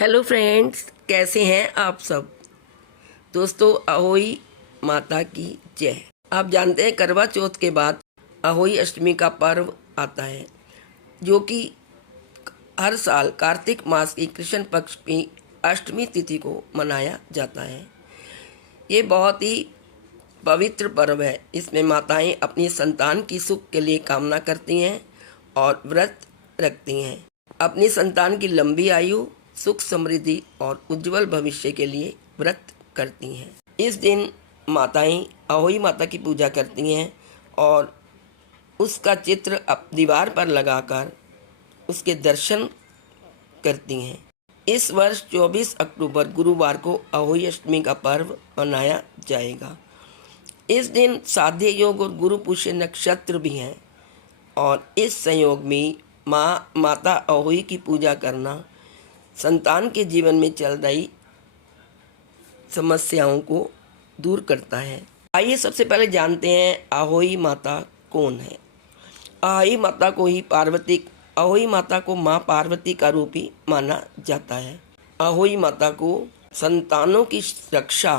Hello friends, कैसे हैं आप सब। दोस्तों, अहोई माता की जय। आप जानते हैं करवा चौथ के बाद अहोई अष्टमी का पर्व आता है, जो कि हर साल कार्तिक मास की कृष्ण पक्ष की अष्टमी तिथि को मनाया जाता है। ये बहुत ही पवित्र पर्व है। इसमें माताएं अपनी संतान की सुख के लिए कामना करती हैं और व्रत रखती हैं। अपनी संतान की लंबी आयु, सुख समृद्धि और उज्जवल भविष्य के लिए व्रत करती हैं। इस दिन माताएं अहोई माता की पूजा करती हैं और उसका चित्र दीवार पर लगाकर उसके दर्शन करती हैं। इस वर्ष 24 अक्टूबर गुरुवार को अहोई अष्टमी का पर्व मनाया जाएगा। इस दिन साध्य योग और गुरु पुष्य नक्षत्र भी हैं और इस संयोग में माता अहोई की पूजा करना संतान के जीवन में चल रही समस्याओं को दूर करता है। आइए सबसे पहले जानते हैं अहोई माता कौन है। अहोई माता को माँ पार्वती का रूप ही माना जाता है। अहोई माता को संतानों की रक्षा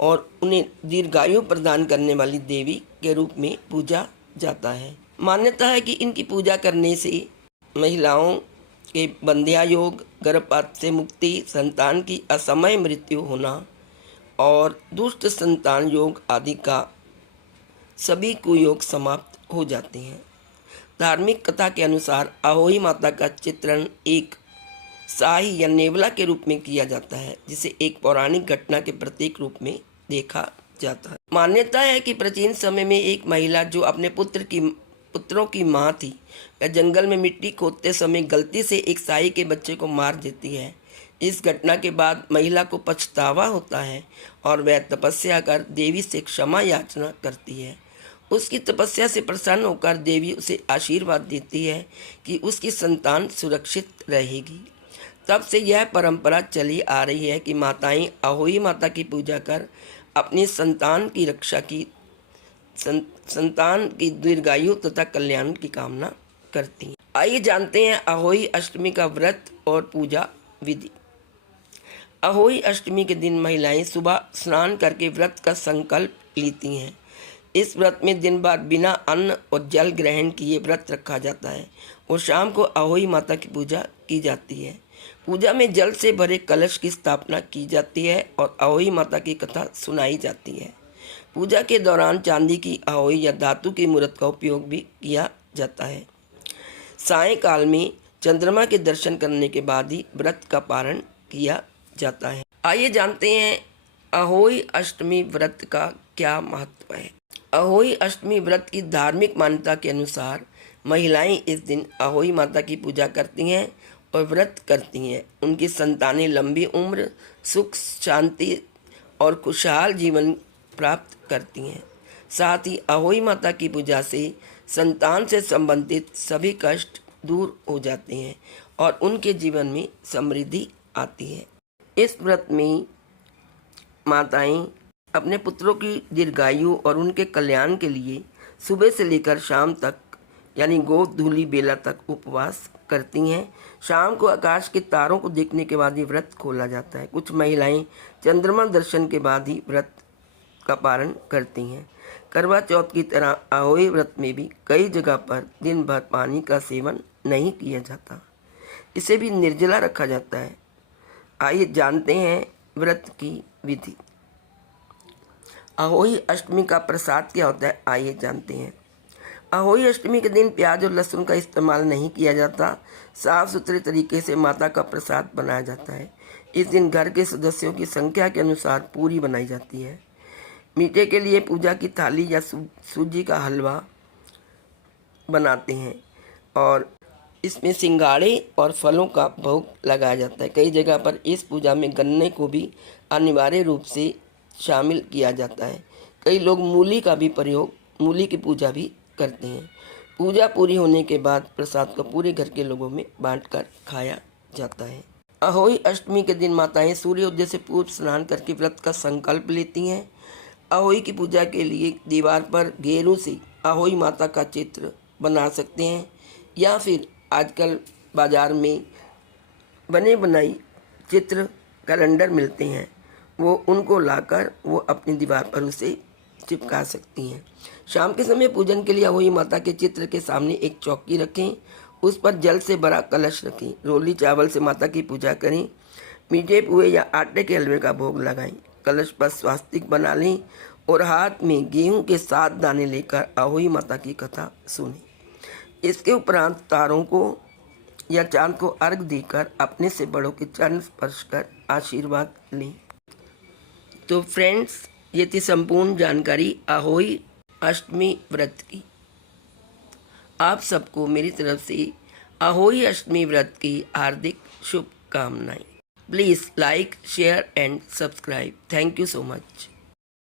और उन्हें दीर्घायु प्रदान करने वाली देवी के रूप में पूजा जाता है। मान्यता है कि इनकी पूजा करने से महिलाओं के बंध्या योग, गर्भपात से मुक्ति, संतान की असमय मृत्यु होना और दुष्ट संतान योग आदि का सभी कुयोग समाप्त हो जाते हैं। धार्मिक कथा के अनुसार अहोई माता का चित्रण एक शाही या नेवला के रूप में किया जाता है, जिसे एक पौराणिक घटना के प्रतीक रूप में देखा जाता है। मान्यता है कि प्राचीन समय में एक महिला जो अपने पुत्रों की माँ थी, वह जंगल में मिट्टी खोदते समय गलती से एक साई के बच्चे को मार देती है। इस घटना के बाद महिला को पछतावा होता है और वह तपस्या कर देवी से क्षमा याचना करती है। उसकी तपस्या से प्रसन्न होकर देवी उसे आशीर्वाद देती है कि उसकी संतान सुरक्षित रहेगी। तब से यह परंपरा चली आ रही है कि माताएं अहोई माता की पूजा कर अपनी संतान की रक्षा की संतान की दीर्घायु तथा कल्याण की कामना करती हैं। आइए जानते हैं अहोई अष्टमी का व्रत और पूजा विधि। अहोई अष्टमी के दिन महिलाएं सुबह स्नान करके व्रत का संकल्प लेती हैं। इस व्रत में दिन भर बिना अन्न और जल ग्रहण किए व्रत रखा जाता है और शाम को अहोई माता की पूजा की जाती है। पूजा में जल से भरे कलश की स्थापना की जाती है और अहोई माता की कथा सुनाई जाती है। पूजा के दौरान चांदी की अहोई या धातु की मूर्त का उपयोग भी किया जाता है। सायंकाल में चंद्रमा के दर्शन करने के बाद ही व्रत का पारण किया जाता है। आइए जानते हैं अहोई अष्टमी व्रत का क्या महत्व है। अहोई अष्टमी व्रत की धार्मिक मान्यता के अनुसार महिलाएं इस दिन अहोई माता की पूजा करती हैं और व्रत करती हैं। उनकी संतानें लंबी उम्र, सुख, शांति और खुशहाल जीवन प्राप्त करती हैं। साथ ही अहोई माता की पूजा से संतान से संबंधित सभी कष्ट दूर हो जाते हैं और उनके जीवन में समृद्धि आती है। इस व्रत में माताएं अपने पुत्रों की दीर्घायु और उनके कल्याण के लिए सुबह से लेकर शाम तक यानी गोधूली बेला तक उपवास करती हैं। शाम को आकाश के तारों को देखने के बाद ही व्रत खोला जाता है। कुछ महिलाएं चंद्रमा दर्शन के बाद ही व्रत का पारण करती हैं। करवा चौथ की तरह अहोई व्रत में भी कई जगह पर दिन भर पानी का सेवन नहीं किया जाता, इसे भी निर्जला रखा जाता है। आइए जानते हैं व्रत की विधि। अहोई अष्टमी का प्रसाद क्या होता है, आइए जानते हैं। अहोई अष्टमी के दिन प्याज और लहसुन का इस्तेमाल नहीं किया जाता। साफ सुथरे तरीके से माता का प्रसाद बनाया जाता है। इस दिन घर के सदस्यों की संख्या के अनुसार पूरी बनाई जाती है। मीठे के लिए पूजा की थाली या सूजी का हलवा बनाते हैं और इसमें सिंगाड़े और फलों का भोग लगाया जाता है। कई जगह पर इस पूजा में गन्ने को भी अनिवार्य रूप से शामिल किया जाता है। कई लोग मूली की पूजा भी करते हैं। पूजा पूरी होने के बाद प्रसाद को पूरे घर के लोगों में बांटकर खाया जाता है। अहोई अष्टमी के दिन माताएं सूर्योदय से पूर्व स्नान करके व्रत का संकल्प लेती हैं। अहोई की पूजा के लिए दीवार पर गेरू से अहोई माता का चित्र बना सकते हैं या फिर आजकल बाजार में बने बनाई चित्र कैलेंडर मिलते हैं वो उनको लाकर वो अपनी दीवार पर उसे चिपका सकती हैं। शाम के समय पूजन के लिए अहोई माता के चित्र के सामने एक चौकी रखें, उस पर जल से भरा कलश रखें, रोली चावल से माता की पूजा करें, मीठे पुए या आटे के हलवे का भोग लगाएं, कलश पर स्वास्तिक बना लें और हाथ में गेहूं के 7 दाने लेकर अहोई माता की कथा सुनें। इसके उपरांत तारों को या चांद को अर्घ देकर अपने से बड़ों के चरण स्पर्श कर आशीर्वाद लें। तो फ्रेंड्स, ये थी संपूर्ण जानकारी अहोई अष्टमी व्रत की। आप सबको मेरी तरफ से अहोई अष्टमी व्रत की हार्दिक शुभकामनाएं। Please like, share and subscribe. Thank you so much.